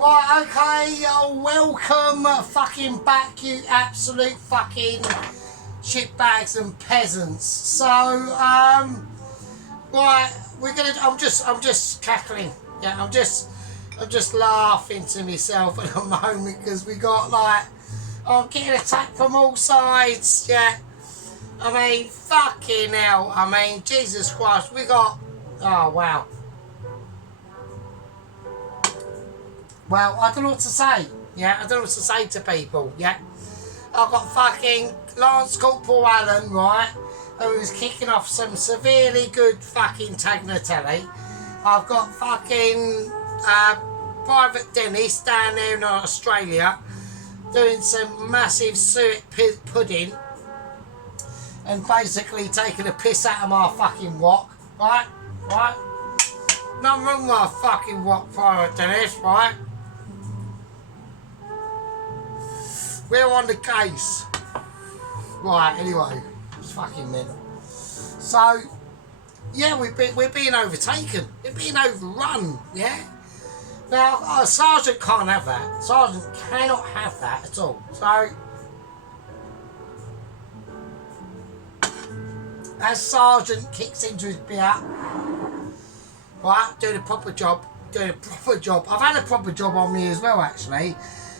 Right, okay, welcome fucking back, you absolute fucking shitbags and peasants. So, right, I'm just cackling. Yeah, I'm just laughing to myself at the moment because we got I'm getting attacked from all sides. Yeah, I mean, fucking hell. I mean, Jesus Christ, we got, oh wow. Well, I don't know what to say. Yeah, I don't know what to say to people. Yeah, I've got fucking Lance Corporal Allen, right, who was kicking off some severely good fucking tagliatelle. I've got fucking Private Dennis down there in Australia doing some massive suet pudding and basically taking a piss out of my fucking wok, right? Nothing wrong with my fucking wok, Private Dennis, right? We're on the case. Right, anyway, it's fucking mental. So, yeah, we're being overtaken. We're being overrun, yeah? Now, Sargent can't have that. Sargent cannot have that at all. So, as Sargent kicks into his beer, right, doing a proper job. I've had a proper job on me as well, actually.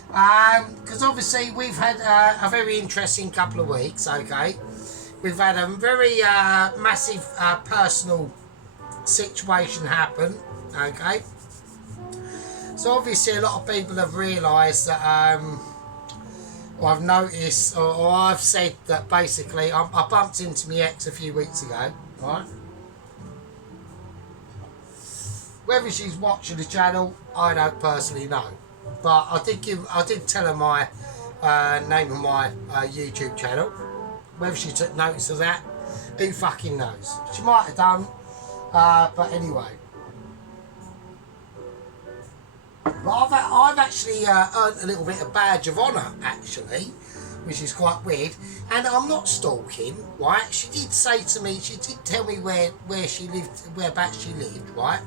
Because obviously we've had a very interesting couple of weeks, okay? We've had a very massive personal situation happen, okay? So obviously a lot of people have realised that, or I've noticed, or I've said that basically I bumped into my ex a few weeks ago, right? Whether she's watching the channel, I don't personally know. But I did tell her my name of my YouTube channel. Whether she took notice of that, who fucking knows? She might have done, but anyway. But I've actually earned a little bit of badge of honour, actually, which is quite weird. And I'm not stalking, right? She did say to me, she did tell me where she lived, whereabouts she lived, right?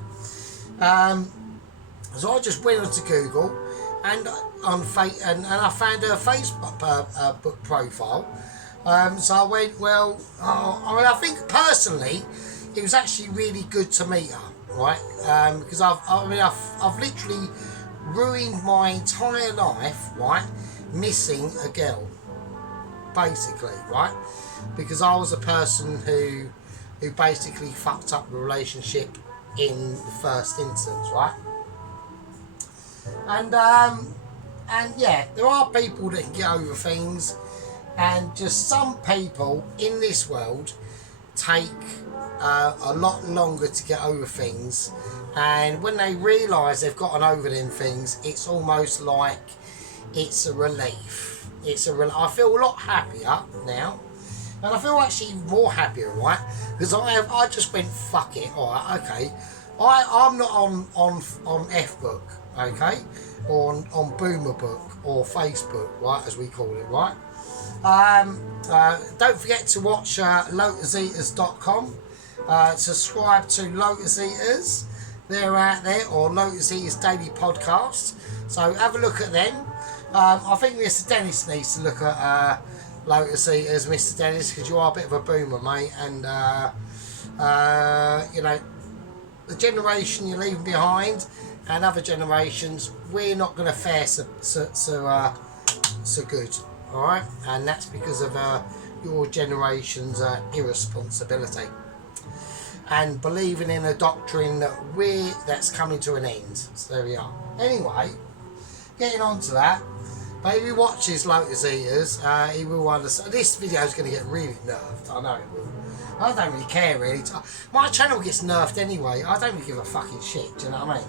So I just went onto Google and and I found her Facebook book profile. So I went, well, I mean, I think personally it was actually really good to meet her, right? Because I've literally ruined my entire life, right, missing a girl, basically, right? Because I was a person who basically fucked up the relationship in the first instance, right? And yeah, there are people that can get over things, and just some people in this world take a lot longer to get over things, and when they realise they've gotten over them things, it's almost like it's a relief. I feel a lot happier now, and I feel actually more happier, right? Because I just went, fuck it, alright, okay. I'm not on F-Book, okay, or on Boomer Book or Facebook, right, as we call it, right? Don't forget to watch lotuseaters.com. Subscribe to Lotus Eaters. They're out there, or Lotus Eaters Daily Podcast. So have a look at them. I think Mr. Dennis needs to look at Lotus Eaters, Mr. Dennis, because you are a bit of a boomer, mate, and you know, the generation you're leaving behind and other generations, we're not going to fare so good, all right? And that's because of your generation's irresponsibility and believing in a doctrine that's coming to an end. So there we are. Anyway, getting on to that, but if he watches Lotus Eaters, he will understand. This video is going to get really nerfed. I know it will. I don't really care, really. My channel gets nerfed anyway. I don't really give a fucking shit, do you know what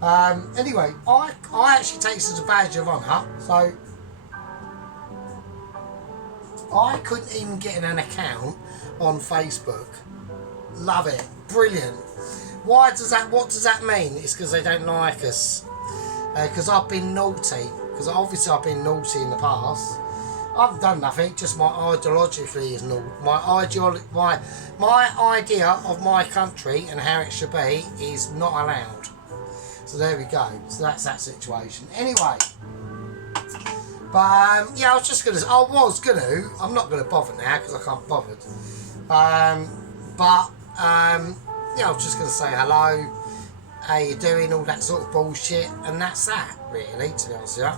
I mean? Anyway, I actually take this as a badge of honour. So I couldn't even get an account on Facebook. Love it. Brilliant. What does that mean? It's because they don't like us. Because I've been naughty. Because obviously I've been naughty in the past. I haven't done nothing, just my ideologically is naughty. My idea of my country and how it should be is not allowed. So there we go. So that's that situation. Anyway, but yeah, I'm not gonna bother now because I can't be bothered. Yeah, I was just gonna say hello, how you doing, all that sort of bullshit, and that's that really, to be honest with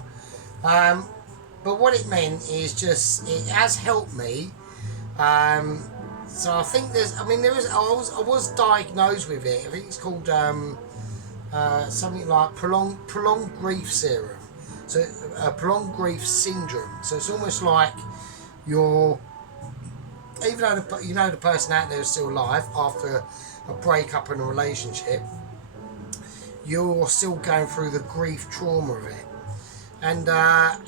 you. But what it meant is just it has helped me. So I think I was diagnosed with it. I think it's called something like prolonged grief serum. So prolonged grief syndrome. So it's almost like you're, even though the person out there is still alive after a breakup in a relationship, you're still going through the grief trauma of it. And I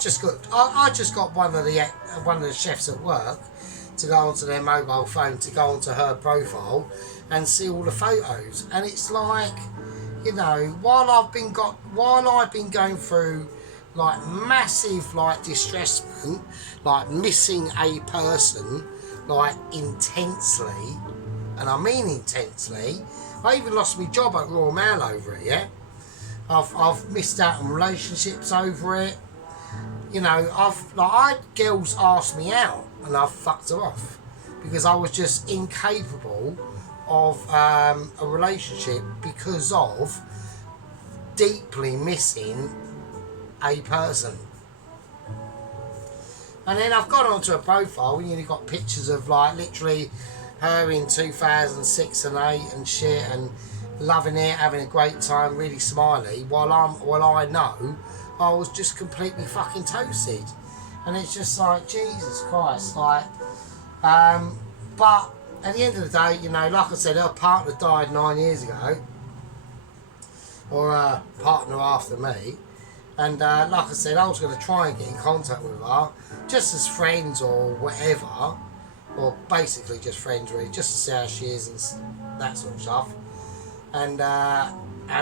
just got one of the chefs at work to go onto their mobile phone, to go onto her profile and see all the photos. And it's like, while I've been going through like massive like distressment, like missing a person, like intensely, and I mean intensely. I even lost my job at Royal Mail over it. Yeah, I've missed out on relationships over it. I had girls ask me out and I've fucked her off because I was just incapable of a relationship because of deeply missing a person. And then I've gone onto a profile and you've got pictures of like literally her in 2006 and 8 and shit, and loving it, having a great time, really smiley, while I know I was just completely fucking toasted. And it's just like, Jesus Christ, like, but at the end of the day, like I said, her partner died 9 years ago, or a partner after me, and like I said, I was going to try and get in contact with her, just as friends or whatever, or basically just friends really, just to see how she is and that sort of stuff. And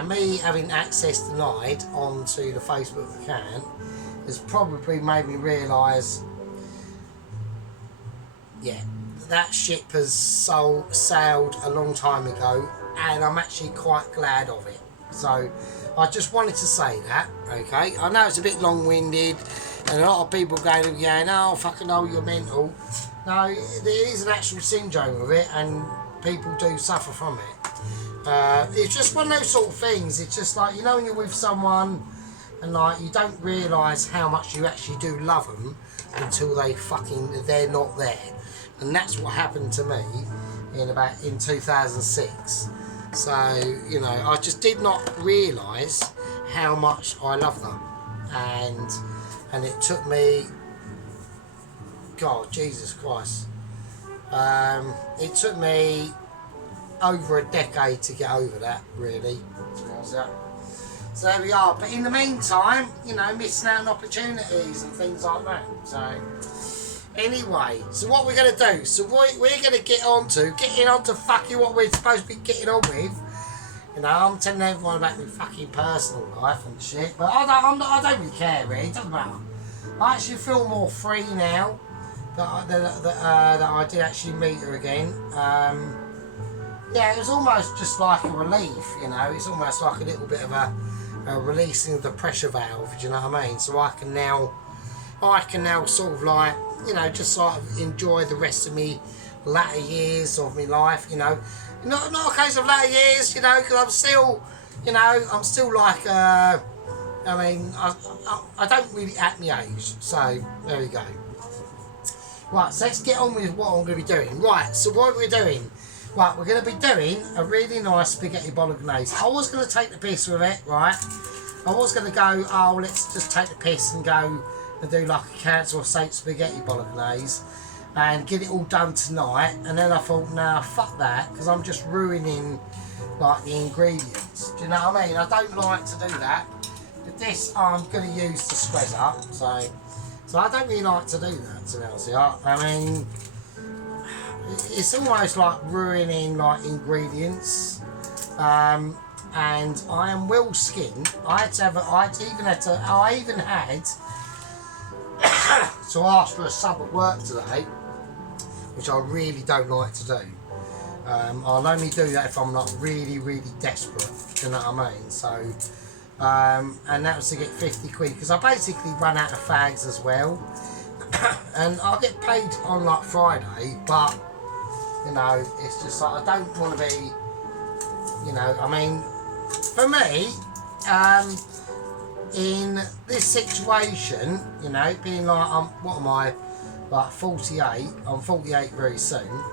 me having access denied onto the Facebook account has probably made me realise, yeah, that ship has sailed a long time ago, and I'm actually quite glad of it. So I just wanted to say that, okay? I know it's a bit long-winded, and a lot of people going, oh, fucking hell, you're mental. No, there is an actual syndrome of it, and people do suffer from it. It's just one of those sort of things. It's just like, when you're with someone and like you don't realise how much you actually do love them until they're not there. And that's what happened to me in 2006. So, I just did not realise how much I love them. And it took me, God, Jesus Christ. It took me over a decade to get over that, really. So there we are. But in the meantime, missing out on opportunities and things like that. So anyway, so what we're going to do? So we're going to getting on to fucking what we're supposed to be getting on with. I'm telling everyone about my fucking personal life and shit, but I don't really care, really. It doesn't matter. I actually feel more free now that I did actually meet her again. Yeah, it was almost just like a relief, It's almost like a little bit of a releasing of the pressure valve, do you know what I mean? So I can now sort of like, just sort of enjoy the rest of me latter years of my life, Not a case of latter years, because I'm still, I'm still like, I don't really act my age. So there we go. Right, so let's get on with what I'm going to be doing. Right, so what we're doing. Right, we're going to be doing a really nice spaghetti bolognese. I was going to take the piss with it, right? I was going to go, let's just take the piss and go and do like a council estate spaghetti bolognese and get it all done tonight. And then I thought, nah, fuck that, because I'm just ruining like the ingredients. Do you know what I mean? I don't like to do that. But this I'm going to use to spread up. So I don't really like to do that, to be honest with you. I mean, it's almost like ruining like ingredients, and I am well skinned. I even had to ask for a sub at work today, which I really don't like to do. I'll only do that if I'm like really, really desperate. Do you know what I mean? So, and that was to get 50 quid because I basically run out of fags as well. And I get paid on like Friday, but you know, it's just like I don't want to be, you know, I mean, for me, in this situation, you know, being like, what am I, like 48, I'm 48 very soon,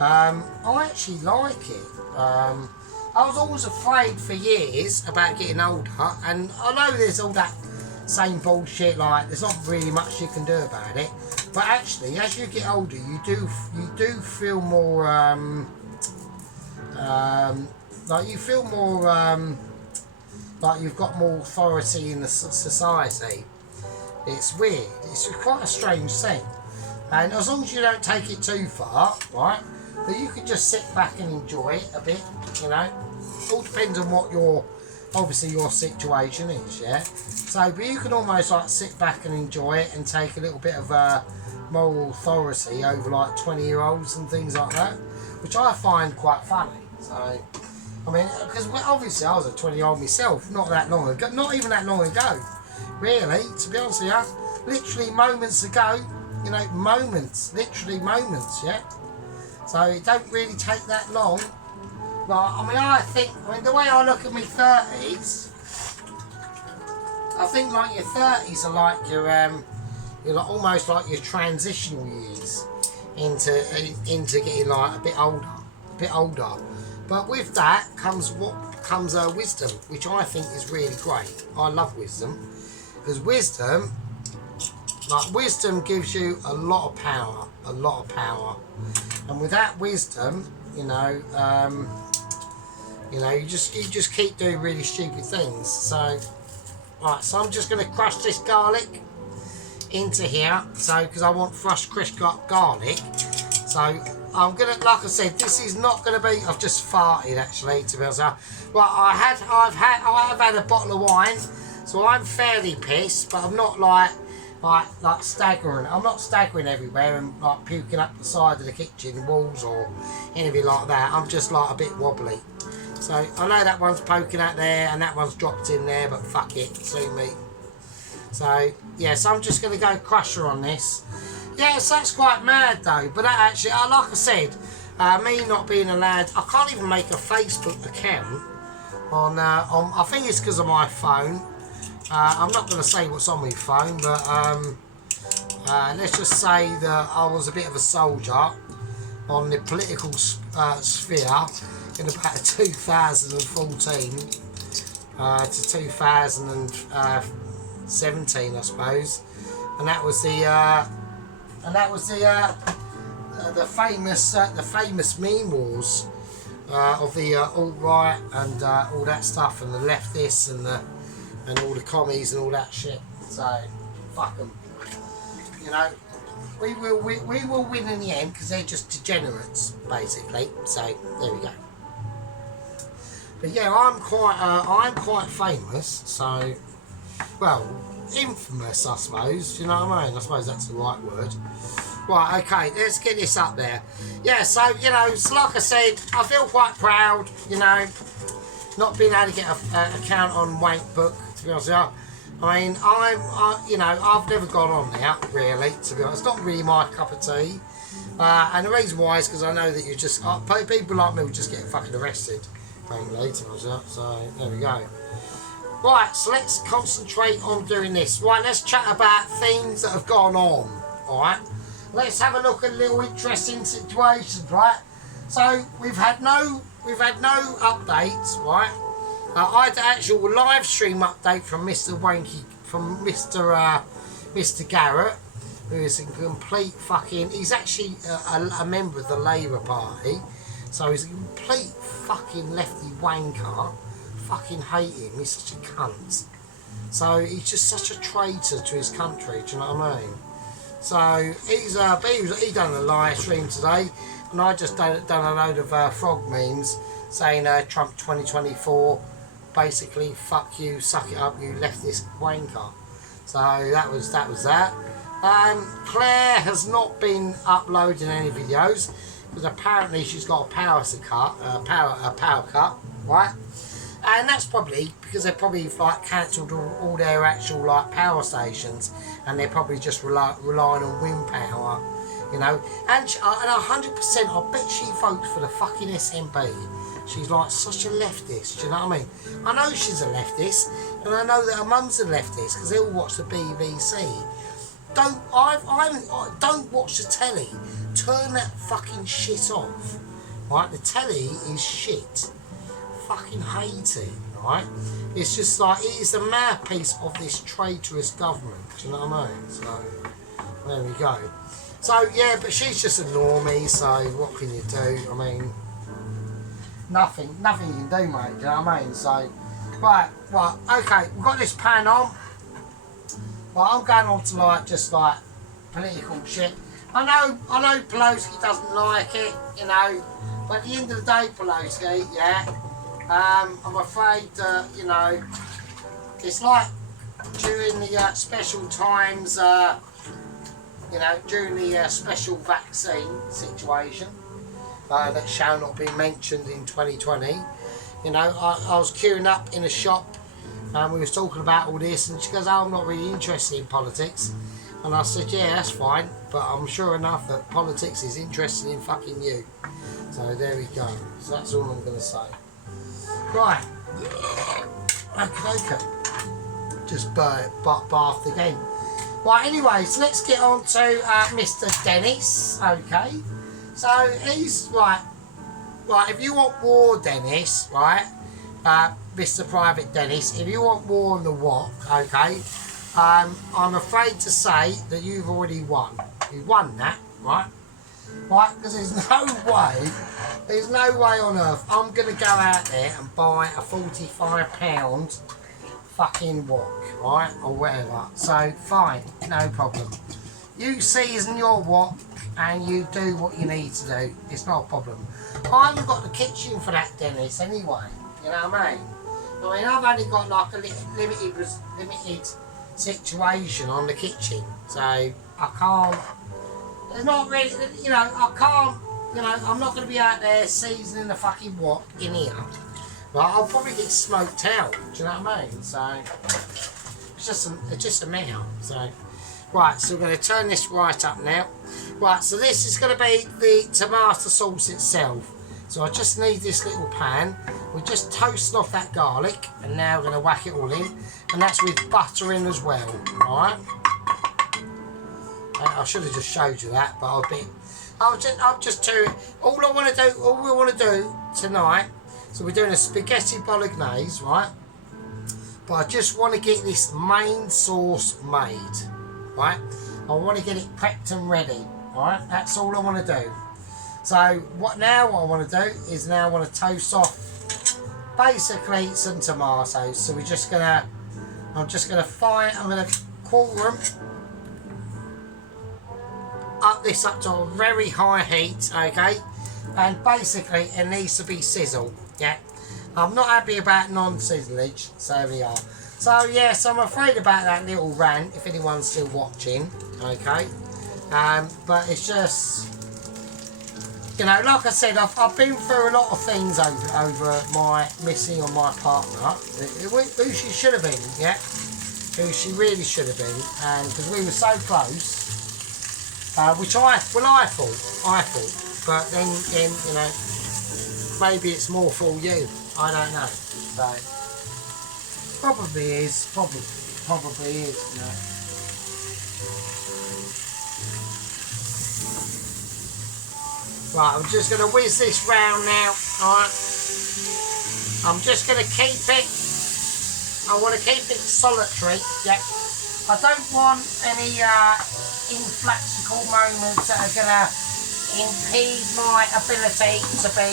I actually like it. I was always afraid for years about getting older, and I know there's all that same bullshit, like there's not really much you can do about it, but actually as you get older you do feel more like you feel more like you've got more authority in the society. It's weird, it's quite a strange thing, and as long as you don't take it too far, right, that you can just sit back and enjoy it a bit, you know. All depends on what your, obviously your situation is, yeah. So, but you can almost like sit back and enjoy it and take a little bit of moral authority over like 20-year-olds and things like that, which I find quite funny. So, I mean, because obviously I was a 20-year-old myself, not that long ago, not even that long ago, really, to be honest with you, literally moments ago, you know, moments, literally moments, yeah. So it don't really take that long. But I mean, the way I look at my 30s, I think like your 30s are like you're like almost like your transitional years into getting like a bit older. But with that comes wisdom, which I think is really great. I love wisdom because wisdom gives you a lot of power, and with that wisdom, you know, you just keep doing really stupid things. So, right, so I'm just going to crush this garlic into here. So, because I want crushed garlic. So, I'm going to, like I said, this is not going to be. I've just farted actually, to be honest. Well, I have had a bottle of wine, so I'm fairly pissed, but I'm not like staggering. I'm not staggering everywhere and like puking up the side of the kitchen walls or anything like that. I'm just like a bit wobbly. So I know that one's poking out there and that one's dropped in there, but fuck it, sue me. So yeah, so I'm just going to go crusher on this. Yes, that's quite mad though. But that actually, like I said, me not being allowed, I can't even make a Facebook account on I think it's because of my phone. I'm not going to say what's on my phone, but let's just say that I was a bit of a soldier on the political sphere in about 2014 to 2017, I suppose, and that was the famous meme wars of the alt-right and all that stuff, and the leftists and all the commies and all that shit. So fuck them, you know. We will win in the end because they're just degenerates basically. So there we go. But yeah, I'm quite famous. So, well, infamous, I suppose. You know what I mean? I suppose that's the right word. Right, okay, let's get this up there. Yeah, so, you know, so like I said, I feel quite proud, you know, not being able to get an account on Wank Book, to be honest with you. I mean, you know, I've never gone on there, really, to be honest. It's not really my cup of tea. And the reason why is because I know that you just, people like me will just get fucking arrested, frankly, to be honest with you. So, there we go. Right, so let's concentrate on doing this. Right, let's chat about things that have gone on, alright? Let's have a look at a little interesting situations, right? So, we've had no updates, right? I had the actual live stream update from Mr. Garrett, who is a complete fucking, he's actually a member of the Labour Party, so he's a complete fucking lefty wanker. Fucking hate him, he's such a cunt. So he's just such a traitor to his country, do you know what I mean? So he done a live stream today, and I just done a load of frog memes saying Trump 2024, basically fuck you, suck it up, you leftist wanker. So that was that. Claire has not been uploading any videos because apparently she's got a power cut, right? And that's probably because they probably like cancelled all their actual like power stations, and they're probably just relying on wind power, you know. And 100%, I bet she votes for the fucking SNP. She's like such a leftist, do you know what I mean? I know she's a leftist, and I know that her mum's a leftist because they all watch the BBC. Don't watch the telly. Turn that fucking shit off. Right, the telly is shit. Fucking hate it, right? It's just like it is the mouthpiece of this traitorous government. Do you know what I mean? So there we go. So yeah, but she's just a normie. So what can you do? I mean, nothing you can do, mate. Do you know what I mean? So right, okay, we've got this pan on. Right, I'm going on to like just like political shit. I know Pelosi doesn't like it, you know, but at the end of the day, Pelosi, yeah. I'm afraid that, you know, it's like during the special times, you know, during the special vaccine situation that shall not be mentioned in 2020. You know, I was queuing up in a shop and we was talking about all this, and she goes, oh, I'm not really interested in politics. And I said, yeah, that's fine, but I'm sure enough that politics is interested in fucking you. So there we go. So that's all I'm going to say. Right, okay, just bathed again. Right, anyways, let's get on to Mr. Dennis, okay. So he's right, if you want war, Dennis, right, Mr. Private Dennis, if you want war on the what, okay, I'm afraid to say that you've already won. You won that, right? Right, because there's no way on earth I'm going to go out there and buy a £45 fucking wok, right, or whatever. So, fine, no problem. You season your wok and you do what you need to do. It's not a problem. I haven't got the kitchen for that, Dennis, anyway. You know what I mean? I've only got like a limited situation on the kitchen, so I can't. There's not really, you know, I can't, you know, I'm not going to be out there seasoning the fucking wok in here. But I'll probably get smoked out, do you know what I mean? So, it's just a meal. So, right, so we're going to turn this right up now. Right, so this is going to be the tomato sauce itself. So I just need this little pan. We're just toasting off that garlic, and now we're going to whack it all in. And that's with butter in as well, alright? I should have just showed you that, but I'll just do it. All we want to do tonight, so we're doing a spaghetti bolognese, right? But I just want to get this main sauce made, right? I want to get it prepped and ready, right? That's all I want to do. So what I want to do is I want to toast off basically some tomatoes. So I'm just gonna quarter them. Up this up to a very high heat, okay, and basically it needs to be sizzled. Yeah, I'm not happy about non-sizzlage, so there we are. So yes, I'm afraid about that little rant if anyone's still watching, okay. But it's just, you know, like I said, I've been through a lot of things over my missing on my partner, who she should have been, yeah, who she really should have been, and because we were so close. Which I thought, but then you know, maybe it's more for you. I don't know. So probably is, you know. Right, I'm just going to whiz this round now. Alright, I'm just going to keep it. I want to keep it solitary. Yep. I don't want any inflexible moments that are going to impede my ability to be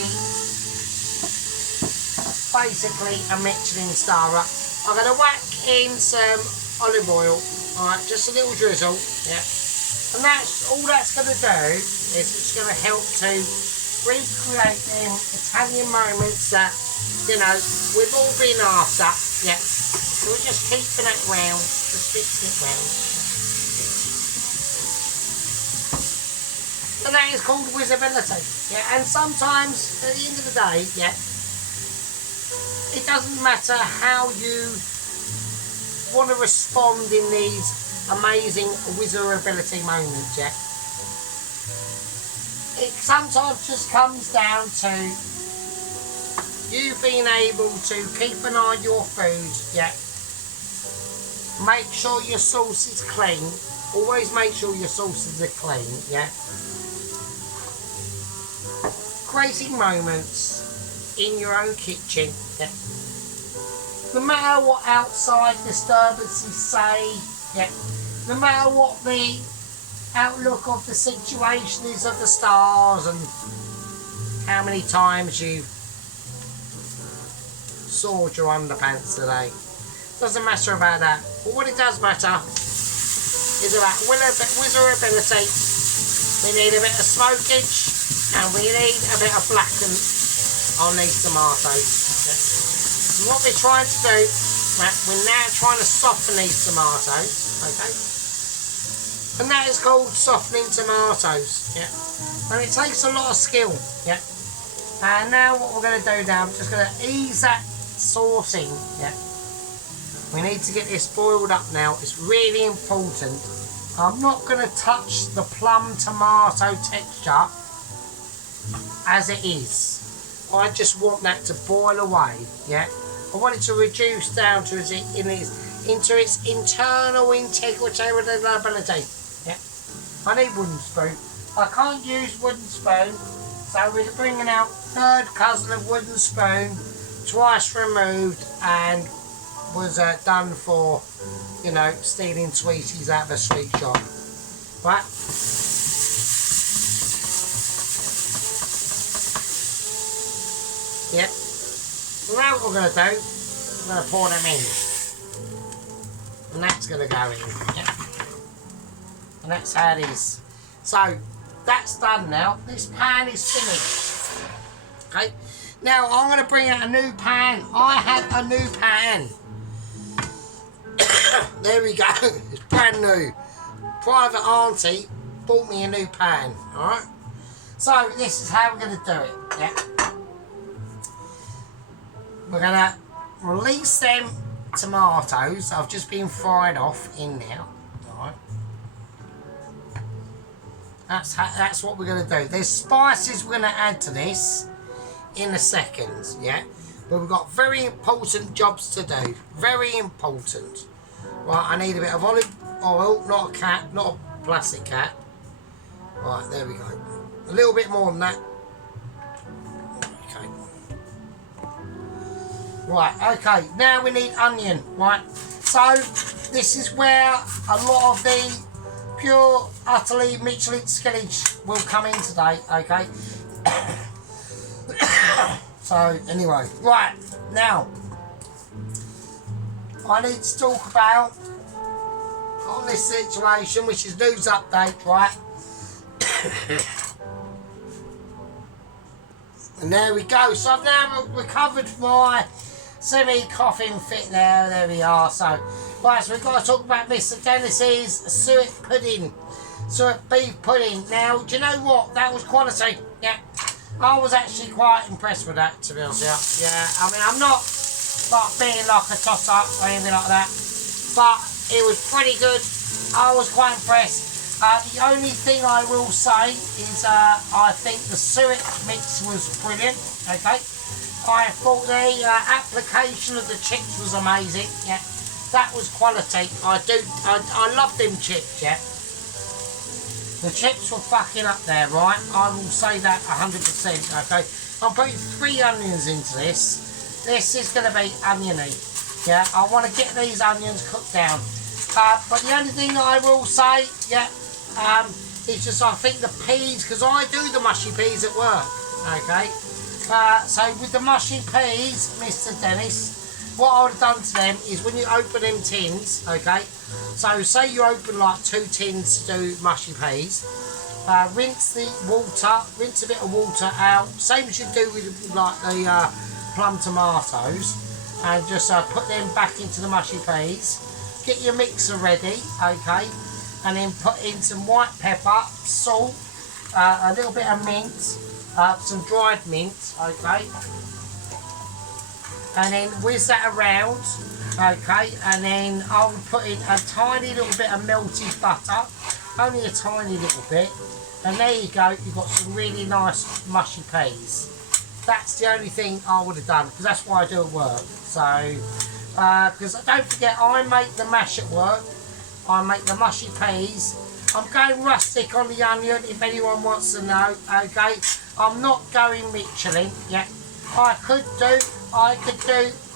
basically a Michelin starer. I'm going to whack in some olive oil, alright, just a little drizzle, yeah. And all that's going to do is it's going to help to recreate them Italian moments that, you know, we've all been after, yeah. So we're just keeping it round, just fixing it round. And that is called visibility. Yeah, and sometimes at the end of the day, yeah, it doesn't matter how you want to respond in these amazing visibility moments, yeah. It sometimes just comes down to you being able to keep an eye on your food, yeah. Make sure your sauce is clean. Always make sure your sauces are clean, yeah. Creating moments in your own kitchen, yeah. No matter what outside disturbances say, yeah. No matter what the outlook of the situation is of the stars and how many times you sawed your underpants today. Doesn't matter about that. But what it does matter is about visibility. We need a bit of smokage and we need a bit of blacken on these tomatoes. Okay. So what we're trying to do, we're now trying to soften these tomatoes. Okay. And that is called softening tomatoes. Yeah. And it takes a lot of skill. Yeah. And now what we're going to do now, I'm just going to ease that saucing. Yeah. We need to get this boiled up now. It's really important. I'm not going to touch the plum tomato texture as it is. I just want that to boil away. Yeah. I want it to reduce down to into its internal integrity and reliability. Yeah. I need wooden spoon. I can't use wooden spoon, so we're bringing out third cousin of wooden spoon, twice removed, and was done for, you know, stealing sweeties out of a sweet shop. Right? Yep. So now what we're going to do, we're going to pour them in. And that's going to go in. Yep. And that's how it is. So, that's done now. This pan is finished. Okay. Now, I'm going to bring out a new pan. I have a new pan. There we go. It's brand new. Private auntie bought me a new pan. Alright. So this is how we're going to do it. Yeah. We're going to release them tomatoes. I've just been fried off in now. Alright. That's what we're going to do. There's spices we're going to add to this in a second. Yeah. But we've got very important jobs to do. Very important. Right, I need a bit of olive oil, not a cap, not a plastic cap. Right, there we go. A little bit more than that. Okay. Right, okay, now we need onion, right? So, this is where a lot of the pure, utterly Michelin skillage will come in today, okay? So, anyway, right, now, I need to talk about on this situation, which is news update, right? And there we go. So I've now recovered my semi-coughing fit there. There we are. So, right, so we've got to talk about Mr. Dennis's suet pudding. Suet beef pudding. Now, do you know what? That was quality. Yeah. I was actually quite impressed with that, to be honest with you. Yeah, I mean, I'm not being like a toss-up or anything like that, but it was pretty good. I was quite impressed. The only thing I will say is I think the suet mix was brilliant. Okay, I thought the application of the chips was amazing. Yeah, that was quality. I love them chips. Yeah, the chips were fucking up there, right? I will say that 100%. Okay, I'm putting 3 onions into this. This is going to be oniony. Yeah, I want to get these onions cooked down. But the only thing that I will say, yeah, is just I think the peas, because I do the mushy peas at work, okay? So with the mushy peas, Mr. Dennis, what I would have done to them is when you open them tins, okay? So say you open like 2 tins to do mushy peas, rinse the water, rinse a bit of water out, same as you do with like the plum tomatoes, and just put them back into the mushy peas. Get your mixer ready, okay, and then put in some white pepper, salt, a little bit of mint, some dried mint, okay, and then whiz that around, okay, and then I'll put in a tiny little bit of melted butter, only a tiny little bit, and there you go, you've got some really nice mushy peas. That's the only thing I would have done, because that's what I do at work. So, because don't forget, I make the mash at work, I make the mushy peas. I'm going rustic on the onion, if anyone wants to know, okay. I'm not going Michelin, yeah. I could do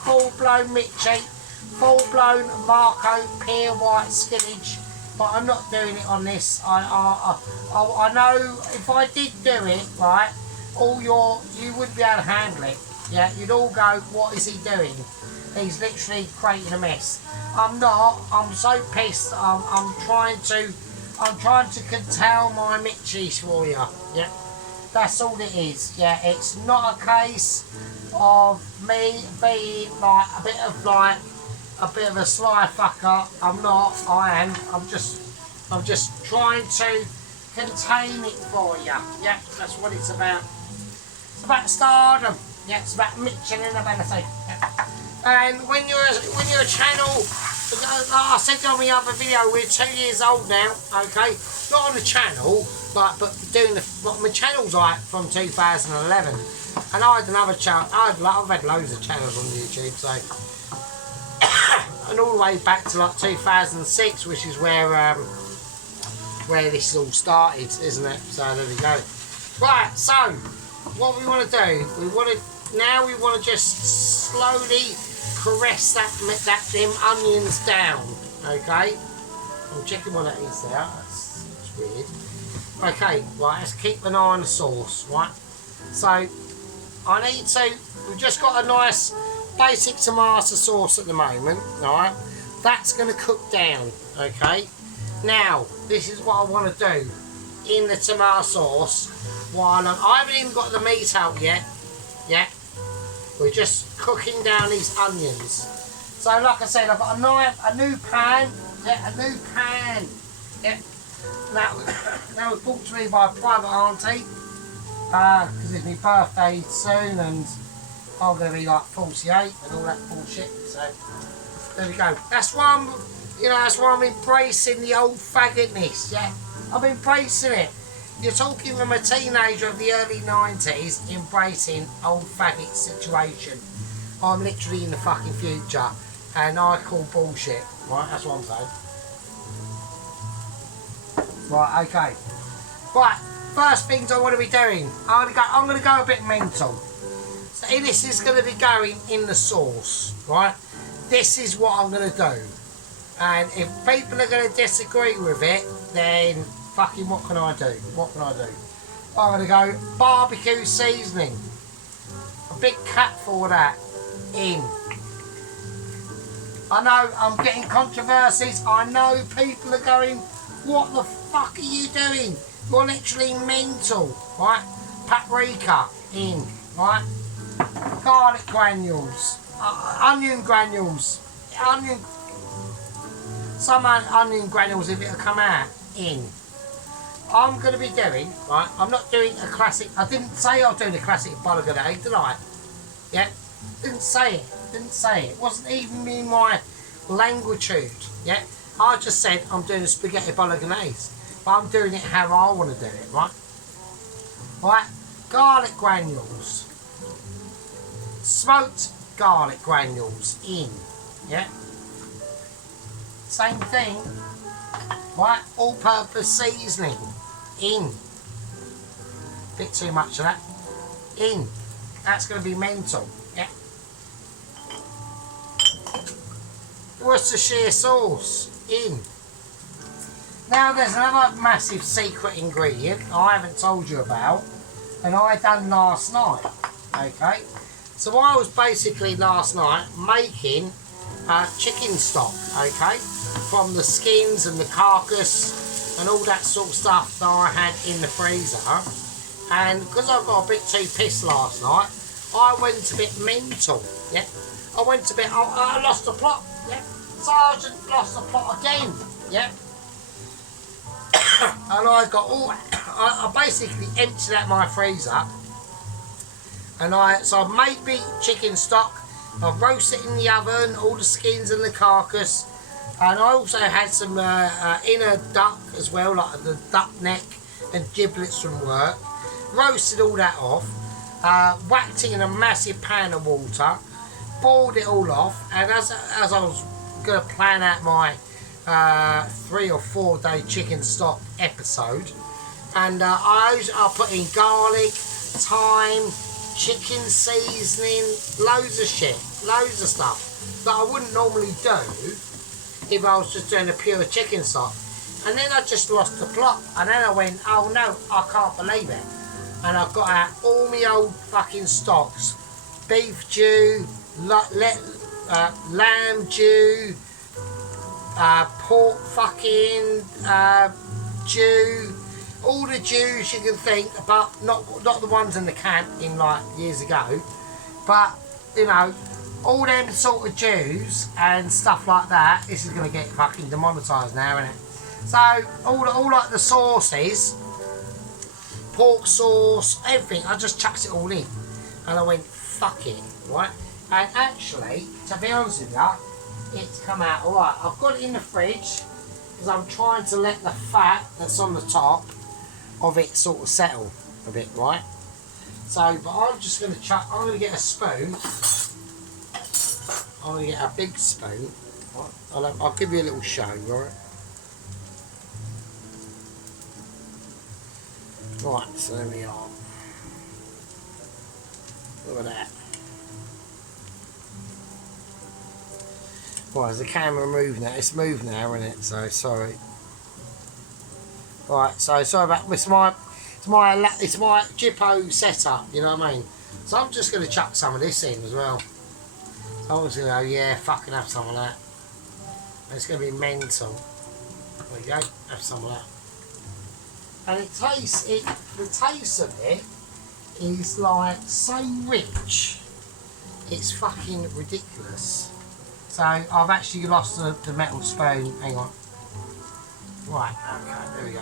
full-blown Mitchie, full-blown Marco pear white spinach, but I'm not doing it on this. I know if I did do it, right, you wouldn't be able to handle it. Yeah, you'd all go, what is he doing? He's literally creating a mess. I'm not. I'm so pissed. I'm trying to contain my Mitchies for you. Yeah, that's all it is. Yeah, it's not a case of me being like a bit of a sly fucker. I'm not. I am. I'm just trying to contain it for you. Yeah, that's what it's about. It's about stardom. Yeah, it's about Michelin ability. Yeah. And when you're a channel, like I said on the other video, we're 2 years old now. Okay, not on the channel, but doing my channel's like from 2011, and I had another channel. I've had loads of channels on YouTube, so and all the way back to like 2006, which is where this all started, isn't it? So there we go. Right, so what we want to do, we want to just slowly caress them onions down. Okay, I'm checking what that is there. That's weird. Okay, right, let's keep an eye on the sauce, right? So we've just got a nice basic tomato sauce at the moment, alright? That's going to cook down, okay? Now, this is what I want to do in the tomato sauce while I haven't even got the meat out yet. Yeah, we're just cooking down these onions. So, like I said, I've got a new pan. Yeah, a new pan. Yeah. That was brought to me by a private auntie because it's my birthday soon and I'm going to be like 48 and all that bullshit. So there we go. That's why I'm embracing the old faggotness. Yeah, I'm embracing it. You're talking from a teenager of the early 90s embracing old faggot situation. I'm literally in the fucking future and I call bullshit. Right, that's what I'm saying. Right, okay. Right, first things I want to be doing. I'm going to go a bit mental. So this is going to be going in the sauce, right? This is what I'm going to do. And if people are going to disagree with it, then fucking what can I do? What can I do? I'm going to go barbecue seasoning. A big capful of that in. I know I'm getting controversies. I know people are going, what the fuck are you doing? You're literally mental, right? Paprika in, right? Garlic granules, onion granules, some onion granules if it'll come out in. I'm going to be doing, right? I'm not doing a classic. I didn't say I was doing a classic Bolognese, did I? Yeah, didn't say it. Didn't say it. It wasn't even in my languitude. Yeah, I just said I'm doing a spaghetti Bolognese, but I'm doing it how I want to do it, right? Right, garlic granules, smoked garlic granules in. Yeah, same thing. Right, all-purpose seasoning in. Bit too much of that in. That's going to be mental. Yeah. Worcestershire sauce in. Now there's another massive secret ingredient I haven't told you about, and I done last night. Okay, so I was basically last night making chicken stock. Okay, from the skins and the carcass and all that sort of stuff that I had in the freezer. And because I got a bit too pissed last night, I went a bit mental. Yeah, I went a bit. I lost the plot. Yeah, Sargent lost the plot again. Yeah, and I I basically emptied out my freezer, and so I made beef chicken stock. I roast it in the oven, all the skins and the carcass, and I also had some inner duck as well, like the duck neck and giblets from work. Roasted all that off, whacked it in a massive pan of water, boiled it all off, and as I was going to plan out my 3 or 4 day chicken stock episode, and I put in garlic, thyme, chicken seasoning, loads of shit, loads of stuff that I wouldn't normally do if I was just doing a pure chicken stock. And then I just lost the plot, and then I went, oh no, I can't believe it. And I got out all my old fucking stocks, beef stew, lamb stew, pork fucking stew, all the stews you can think, but not the ones in the camp in like years ago, but you know, all them sort of stews and stuff like that. This is going to get fucking demonetised now, isn't it? So all like the sauces, pork sauce, everything, I just chucked it all in, and I went, fuck it, right? And actually, to be honest with you, it's come out alright. I've got it in the fridge because I'm trying to let the fat that's on the top of it sort of settle a bit, right? So, but I'm just going to chuck, I'm going to get a spoon. I'm going to get a big spoon. Right? I'll give you a little show, right? Right, so there we are. Look at that. Right, has the camera moved now? It's moved now, isn't it? So sorry. Right, so sorry about it's my Jippo setup. You know what I mean? So I'm just going to chuck some of this in as well. So I'm just going to go, yeah, fucking have some of that. And it's going to be mental. There you go, have some of that. And the taste of it is like so rich, it's fucking ridiculous. So I've actually lost the metal spoon. Hang on. Right, okay, there we go.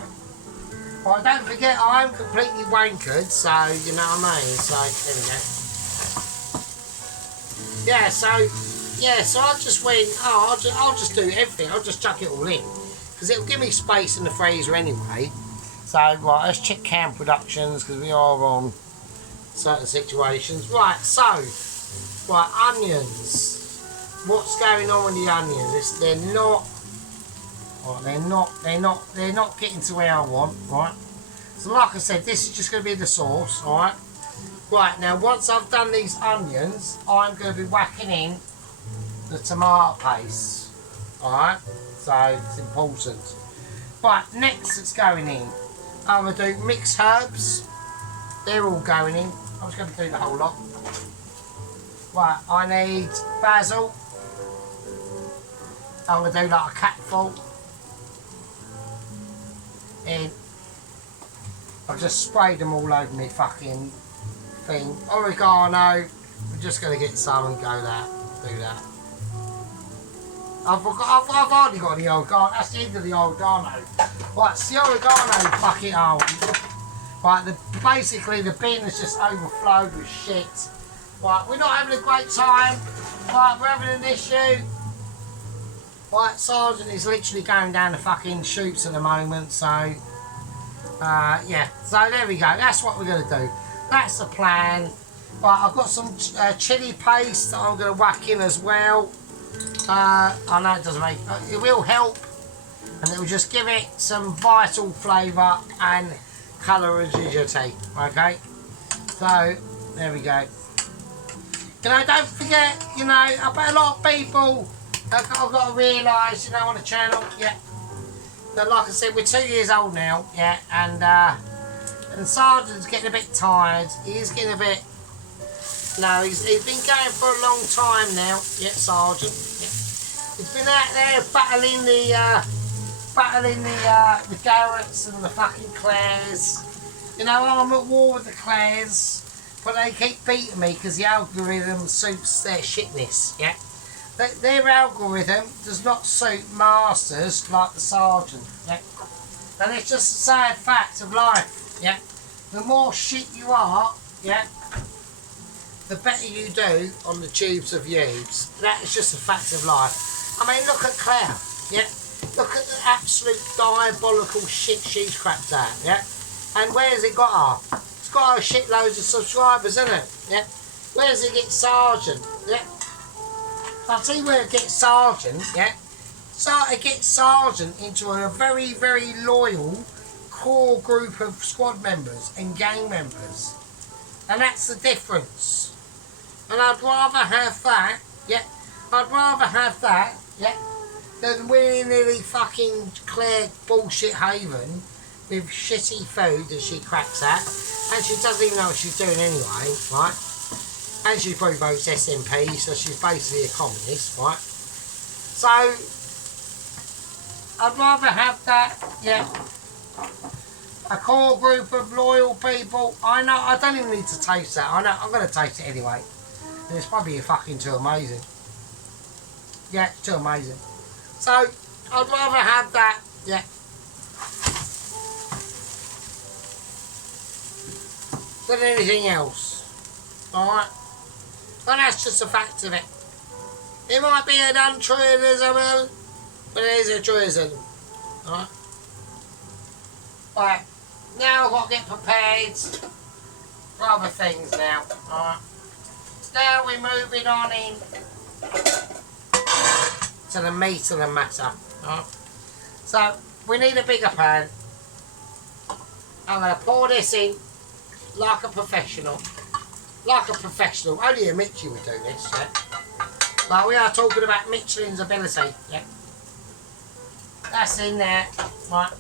Well, don't forget I am completely wankered, so you know what I mean. So there we go. Yeah, so I just went, oh, I'll just do everything. I'll just chuck it all in because it'll give me space in the freezer anyway. So right, let's check Cam Productions because we are on certain situations. Right, so right, onions. What's going on with the onions? They're not getting to where I want, right? So like I said, this is just going to be the sauce, alright? Right, now once I've done these onions, I'm going to be whacking in the tomato paste, alright? So it's important. Right, next it's going in. I'm going to do mixed herbs. They're all going in. I'm just going to do the whole lot. Right, I need basil. I'm going to do like a catful. And I've just sprayed them all over me fucking thing. Oregano. We're just going to get some and go do that. I've hardly got the oregano. That's the end of the oregano. Right, it's the oregano fucking old. Right, basically the bin has just overflowed with shit. Right, we're not having a great time. Right, we're having an issue. Right, Sargent is literally going down the fucking chutes at the moment, so yeah, so there we go, that's what we're going to do. That's the plan. Right, I've got some chilli paste that I'm going to whack in as well. I know it doesn't make, it will help, and it will just give it some vital flavour and colourability, okay? So, there we go. You know, don't forget, you know, I bet a lot of people I've got to realise, you know, on the channel, yeah, that like I said, we're 2 years old now, yeah, and Sargent's getting a bit tired. He is getting a bit, no, he's been going for a long time now, yeah, Sargent, yeah. He's been out there battling the Garretts and the fucking Clares. You know, I'm at war with the Clares, but they keep beating me because the algorithm suits their shitness, yeah. Their algorithm does not suit masters like the Sargent. Yeah? And it's just a sad fact of life. yeah, the more shit you are, yeah, the better you do on the tubes of Ubes. That is just a fact of life. I mean, look at Claire, yeah, look at the absolute diabolical shit she's crapped out, yeah, and where's it got her? It's got her shitloads of subscribers, isn't it, yeah, where's it get Sargent, yeah, I'll tell you where it gets Sargent, yeah, so it gets Sargent into a very, very loyal core group of squad members and gang members, and that's the difference. And I'd rather have that, yeah, I'd rather have that, yeah, than willy-nilly fucking Claire bullshit haven with shitty food that she cracks at, and she doesn't even know what she's doing anyway, right? And she probably votes SNP, so she's basically a communist, right? So I'd rather have that, yeah, a core group of loyal people. I know, I don't even need to taste that. I know, I'm going to taste it anyway. And it's probably fucking too amazing. Yeah, it's too amazing. So, I'd rather have that, yeah, than anything else. Alright? And that's just a fact of it. It might be an untruism, but it is a truism. Alright? Right. Now I've got to get prepared for other things now. Alright? Now we're moving on in to the meat of the matter. Alright? So, we need a bigger pan. I'm going to pour this in like a professional. Like a professional. Only a Mitchie would do this, yeah? Like we are talking about Michelin's ability, yeah? That's in there. Right.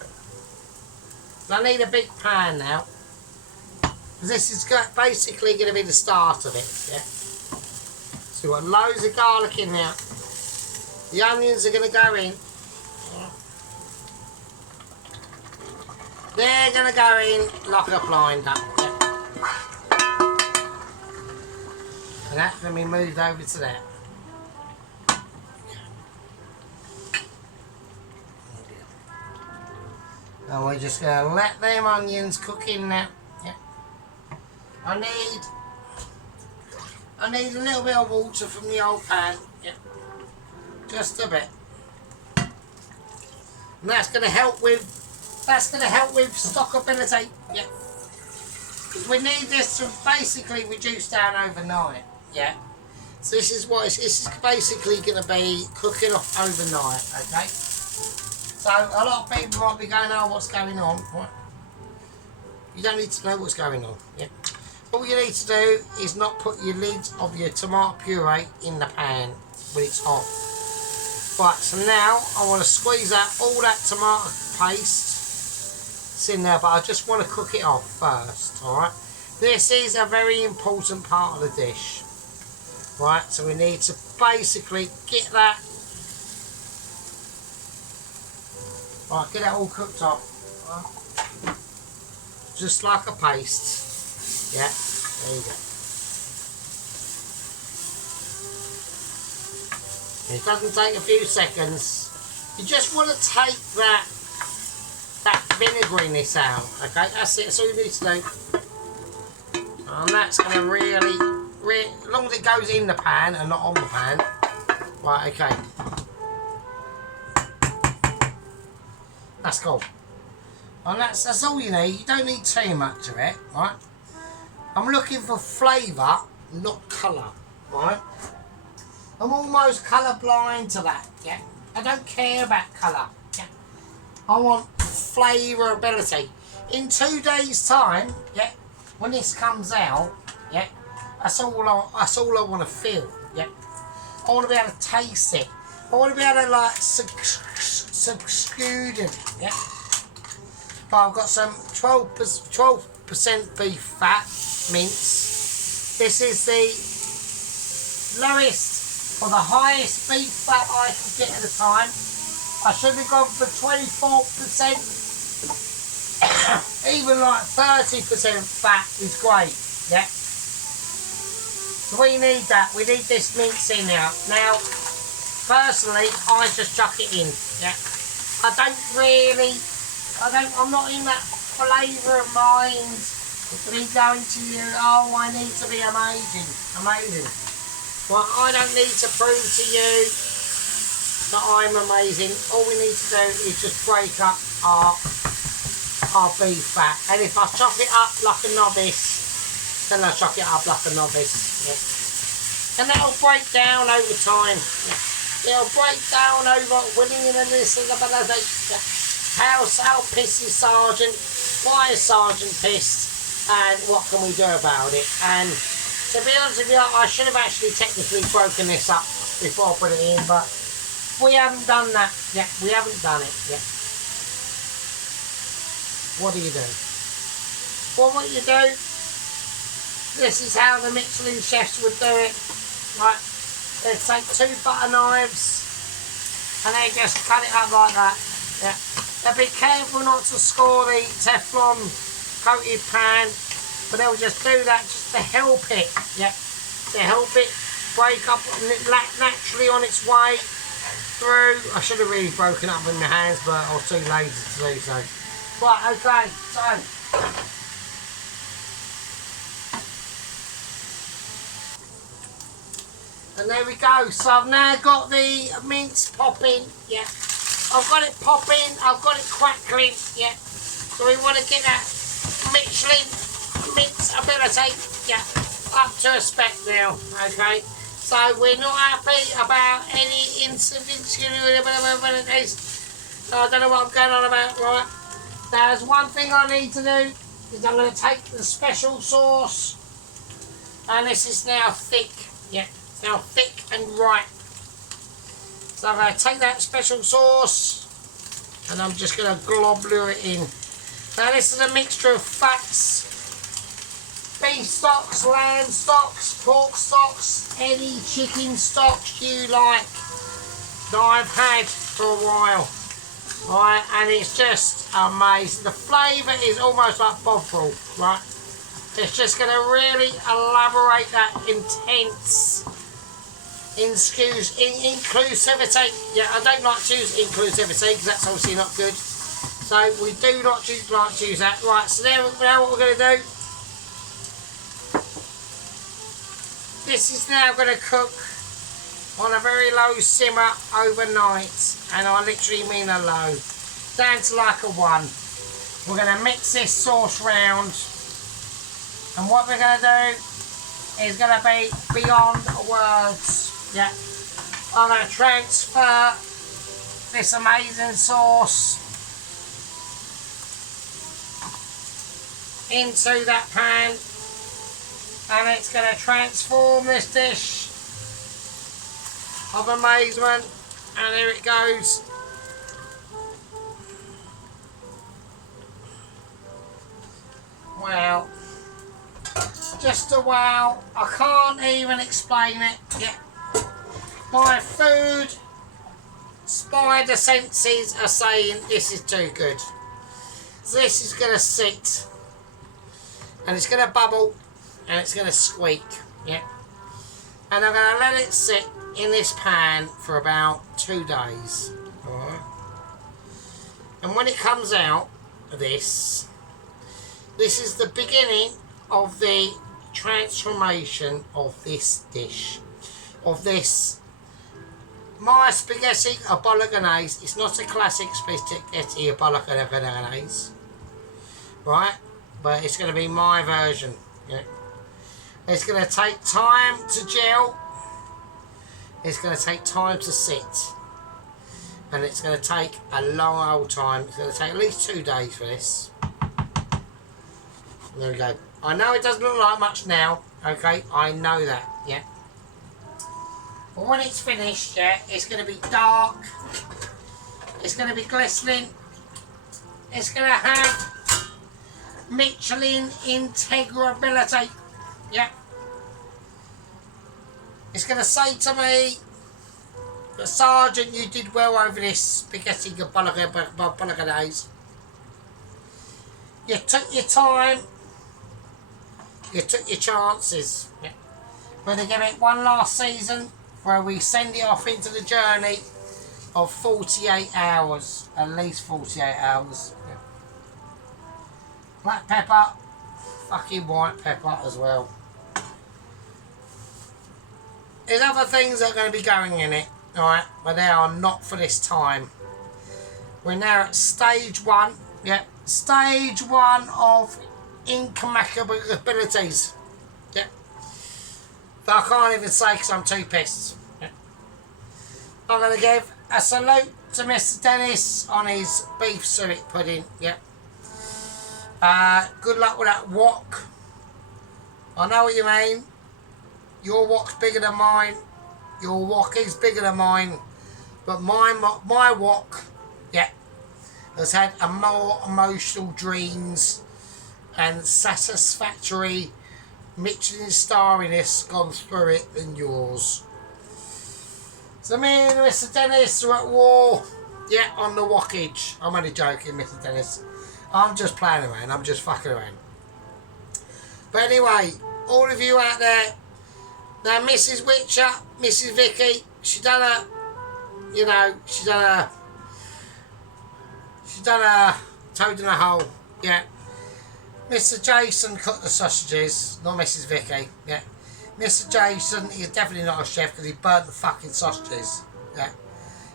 I need a big pan now. Because this is basically going to be the start of it, yeah? So we've got loads of garlic in there. The onions are going to go in. They're going to go in like a blinder, yeah? And that's going to be moved over to there. And we're just going to let them onions cook in now. Yeah. I need a little bit of water from the old pan. Yeah. Just a bit. And that's going to help with stockability. Yeah. Because we need this to basically reduce down overnight. Yeah. So this is basically going to be cooking off overnight. Okay. So a lot of people might be going, oh, what's going on? What? You don't need to know what's going on. Yeah. All you need to do is not put your lid of your tomato puree in the pan when it's hot. Right, so now I want to squeeze out all that tomato paste. It's in there, but I just want to cook it off first. Alright. This is a very important part of the dish. Right, so we need to basically get that. Right, get it all cooked up. Right. Just like a paste. Yeah, there you go. It doesn't take a few seconds. You just want to take that vinegariness out. Okay, that's it. That's all you need to do. And that's going to really, as long as it goes in the pan and not on the pan. Right, okay. That's cool. And that's all you need. You don't need too much of it, right? I'm looking for flavour, not colour, right? I'm almost colour blind to that, yeah? I don't care about colour, yeah? I want flavourability. In 2 days' time, yeah, when this comes out, yeah, that's all I want to feel, yeah? I want to be able to taste it. I want to be able to, like, subscude it, yeah? But I've got some 12% beef fat mince. This is the lowest or the highest beef fat I could get at the time. I should have gone for 24%. Even like 30% fat is great, yeah? So we need that. We need this mince in now. Now, personally, I just chuck it in, yeah? I'm not in that flavour of mind to be going to you. Oh, I need to be amazing. Amazing. Well, I don't need to prove to you that I'm amazing. All we need to do is just break up our beef fat. And if I chop it up like a novice, then I chop it up like a novice. Yeah. And that'll break down over time. Yeah. It'll break down over winning in this and that. Yeah. How pissed is Sargent? Why is Sargent pissed? And what can we do about it? And to be honest with you, I should have actually technically broken this up before I put it in, but we haven't done that yet. We haven't done it yet. What do you do? Well, what you do, this is how the Michelin chefs would do it. Right, they take 2 butter knives and they just cut it up like that. Yeah. Now be careful not to score the Teflon coated pan, but they'll just do that just to help it. Yeah, to help it break up naturally on its way through. I should have really broken up with my hands, but I was too lazy to do so. Right, okay, so and there we go. So I've now got the mince popping. Yeah, I've got it popping. I've got it crackling. Yeah. So we want to get that Michelin mince ability. Yeah, up to a spec now. Okay. So we're not happy about any incidents. So I don't know what I'm going on about. Right. Now there's one thing I need to do. Is I'm going to take the special sauce. And this is now thick. Yeah. Now thick and ripe. So I'm going to take that special sauce and I'm just going to globule it in. Now this is a mixture of fats, beef stocks, lamb stocks, pork stocks, any chicken stocks you like that I've had for a while. Right, and it's just amazing. The flavour is almost like bovril, right? It's just going to really elaborate that intense inclusivity. Yeah, I don't like to use inclusivity because that's obviously not good. So we do not like to use that. Right, so now what we're going to do. This is now going to cook on a very low simmer overnight. And I literally mean a low. Down to like a 1. We're going to mix this sauce round. And what we're going to do is going to be beyond words. Yeah, I'm going to transfer this amazing sauce into that pan and it's going to transform this dish of amazement. And here it goes. Wow. Just a wow. I can't even explain it. Yeah. My food spider senses are saying this is too good. So this is going to sit and it's going to bubble and it's going to squeak. Yeah. And I'm going to let it sit in this pan for about 2 days. Alright. And when it comes out of this is the beginning of the transformation of this dish. Of this my spaghetti a Bolognese. It's not a classic spaghetti a Bolognese, right? But it's going to be my version. Yeah. It's going to take time to gel. It's going to take time to sit, and it's going to take a long old time. It's going to take at least 2 days for this. There we go. I know it doesn't look like much now. Okay, I know that. Yeah. But when it's finished, yeah, it's going to be dark, it's going to be glistening, it's going to have Michelin integrability, yeah. It's going to say to me, Sargent, you did well over this spaghetti Bolognese. You took your time, you took your chances, yeah. We're going to give it one last season, where we send it off into the journey of 48 hours, at least 48 hours. Yeah. Black pepper, fucking white pepper as well. There's other things that are going to be going in it, alright, but they are not for this time. We're now at stage 1, yeah, stage 1 of incommunicable abilities. Yeah. But I can't even say because I'm too pissed. Yeah. I'm going to give a salute to Mr. Dennis on his beef suet pudding. Yeah. Good luck with that wok. I know what you mean. Your wok's bigger than mine. Your wok is bigger than mine. But my wok, yeah, has had a more emotional dreams and satisfactory Michelin starriness gone through it than yours. So me and Mr. Dennis are at war. Yeah, on the wokage. I'm only joking, Mr. Dennis. I'm just playing around. I'm just fucking around. But anyway, all of you out there, now Mrs. Witcher, Mrs. Vicky, she done a toad in a hole. Yeah. Mr. Jason cooked the sausages, not Mrs. Vicky. Yeah. Mr. Jason is definitely not a chef because he burnt the fucking sausages. Yeah.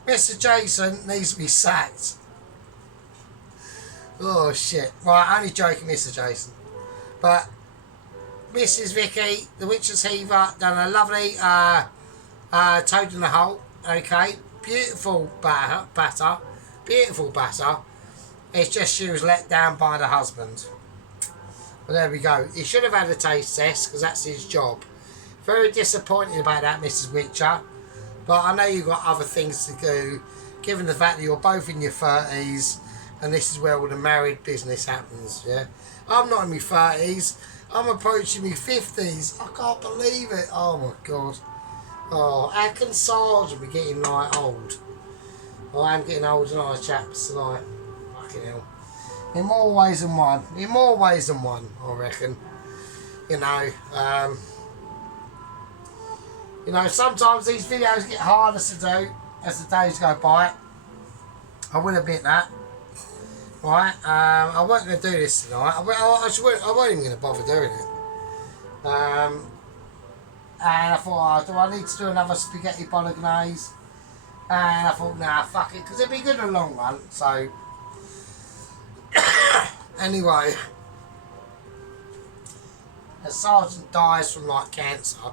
Mr. Jason needs to be sacked. Oh shit. Right, only joking, Mr. Jason. But Mrs. Vicky, the Witcher's Heaver, done a lovely toad in the hole. Okay. Beautiful batter. Beautiful batter. It's just she was let down by the husband. But there we go. He should have had a taste test because that's his job. Very disappointed about that, Mrs. Witcher. But I know you've got other things to do, given the fact that you're both in your 30s and this is where all the married business happens, yeah? I'm not in my 30s. I'm approaching my 50s. I can't believe it. Oh, my God. Oh, how can Sargent be getting, like, old? Well, I am getting old tonight, chaps, tonight. Fucking hell. In more ways than one. In more ways than one, I reckon. You know, sometimes these videos get harder to do as the days go by. I will admit that. Right, I wasn't going to do this tonight. I wasn't even going to bother doing it. And I thought, oh, do I need to do another spaghetti bolognese? And I thought, nah, fuck it, because it'd be good in the long run. So, anyway, as Sargent dies from like cancer,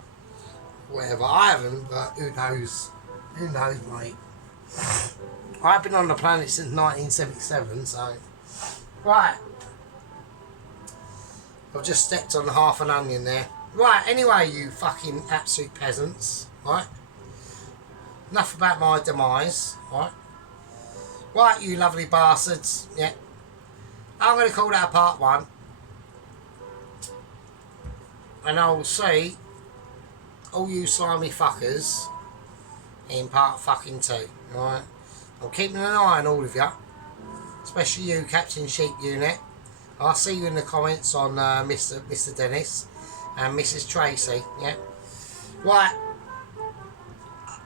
whatever, I haven't, but who knows? Who knows, mate? I've been on the planet since 1977, so... Right. I've just stepped on half an onion there. Right, anyway, you fucking absolute peasants, right? Enough about my demise, right? Right, you lovely bastards, yeah. I'm going to call that part 1. And I'll see all you slimy fuckers in part fucking 2, right? I'm keeping an eye on all of you, especially you, Captain Sheep Unit. I'll see you in the comments on Mr. Dennis and Mrs. Tracy, yeah? Right,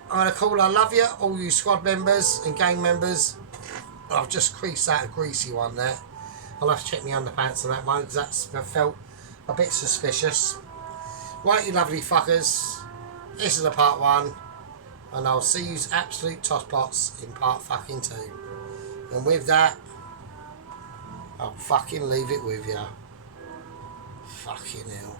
I'm going to call I love you, all you squad members and gang members. I've just creased out a greasy one there. I'll have to check my underpants on that one because that felt a bit suspicious. Right, you lovely fuckers, this is the part 1. And I'll see you absolute tosspots in part fucking 2. And with that, I'll fucking leave it with you. Fucking hell.